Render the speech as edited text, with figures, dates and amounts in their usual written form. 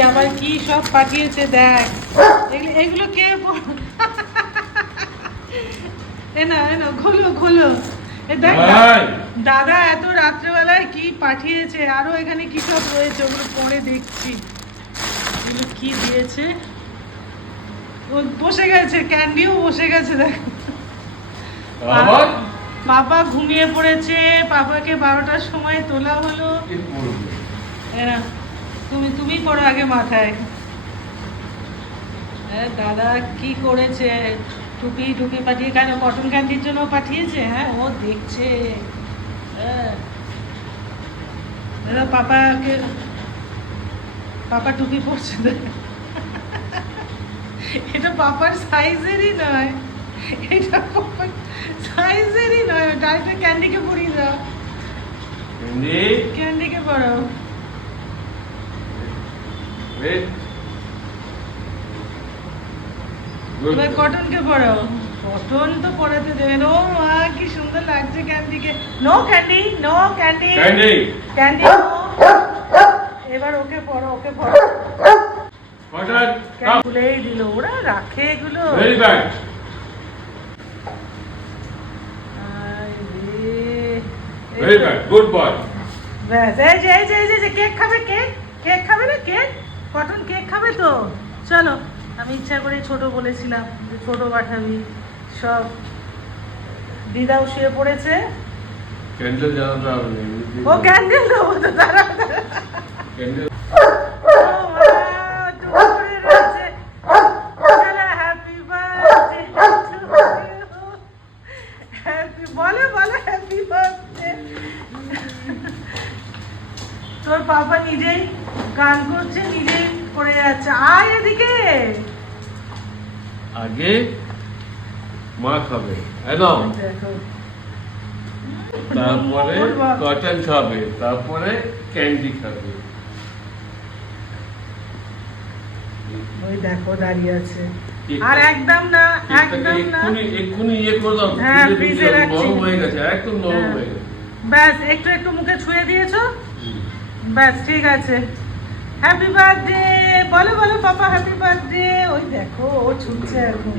যে আবার কি সব পাঠিয়েছে দেখ। এগুলো কে এনা খোলো খোলো। দেখ দাদা এত রাত্রেবেলায় কি পাঠিয়েছে, আরো এখানে কি সব রয়েছে ওগুলো পরে দেখছি। এগুলো কি দিয়েছে, ও বসে গেছে, ক্যান্ডিও বসে গেছে দেখ। পাপা ঘুমিয়ে পড়েছে, পাপাকে 12টার সময় তোলা হলো। তুমি পড়ো আগে মাথায়। দাদা কি করেছে, টুপি টুপি পাঠিয়ে, কেন কটন ক্যান্ডির জন্য পাঠিয়েছে? হ্যাঁ ও দেখছে। দাদা পাপা টুপি পরছে, এটা পাপার সাইজেরই নয়, এটা পাপার সাইজেরই নয়, ডাইরেক্ট ক্যান্ডিকে পরিয়ে দাও। ক্যান্ডিকে পড়াও। এবার কটনকে পড়াও। কটন তো পড়াতে দেবেন। ও মা কি সুন্দর লাগছে ক্যান্ডিকে। No Candy, no Candy, Candy এবার ওকে পড়ো, ওকে পড়ো। ভুলেই দিল, ওরা রাখে এগুলো। Good boy. ব্যাস এই যে কেক খাবে, কেক খাবে না, কেক কটন কেক খাবে তো। চলো, আমি ইচ্ছা করে ছোট বলেছিলাম যে ছোট পাঠাবি। সব দিদাও শুয়ে পড়েছে। ক্যান্ডেল জ্বালাতে হবে। ও ক্যান্ডেল দেবো তো, তারা তোর পাপা নিজেই গান করছে, নিজেই করে যাচ্ছে। আয় এদিকে। আগে মা খাবে, একদম, তারপরে কটন খাবে, তারপরে ক্যান্ডি খাবে। ওই দেখো দাঁড়িয়ে আছে। আর একদম না, একদম না, এক্ষুনি ইয়ে করে দাও। হ্যাঁ ফ্রিজে রাখছি। নরম হয়ে গেছে, একদম নরম হয়ে গেছে। ব্যাস একটু একটু মুখে ছুঁয়ে দিয়েছো, ব্যাস ঠিক আছে। হ্যাপি বার্থডে বলো, বলো পাপা হ্যাপি বার্থডে। ওই দেখো ও ছুটছে এখন।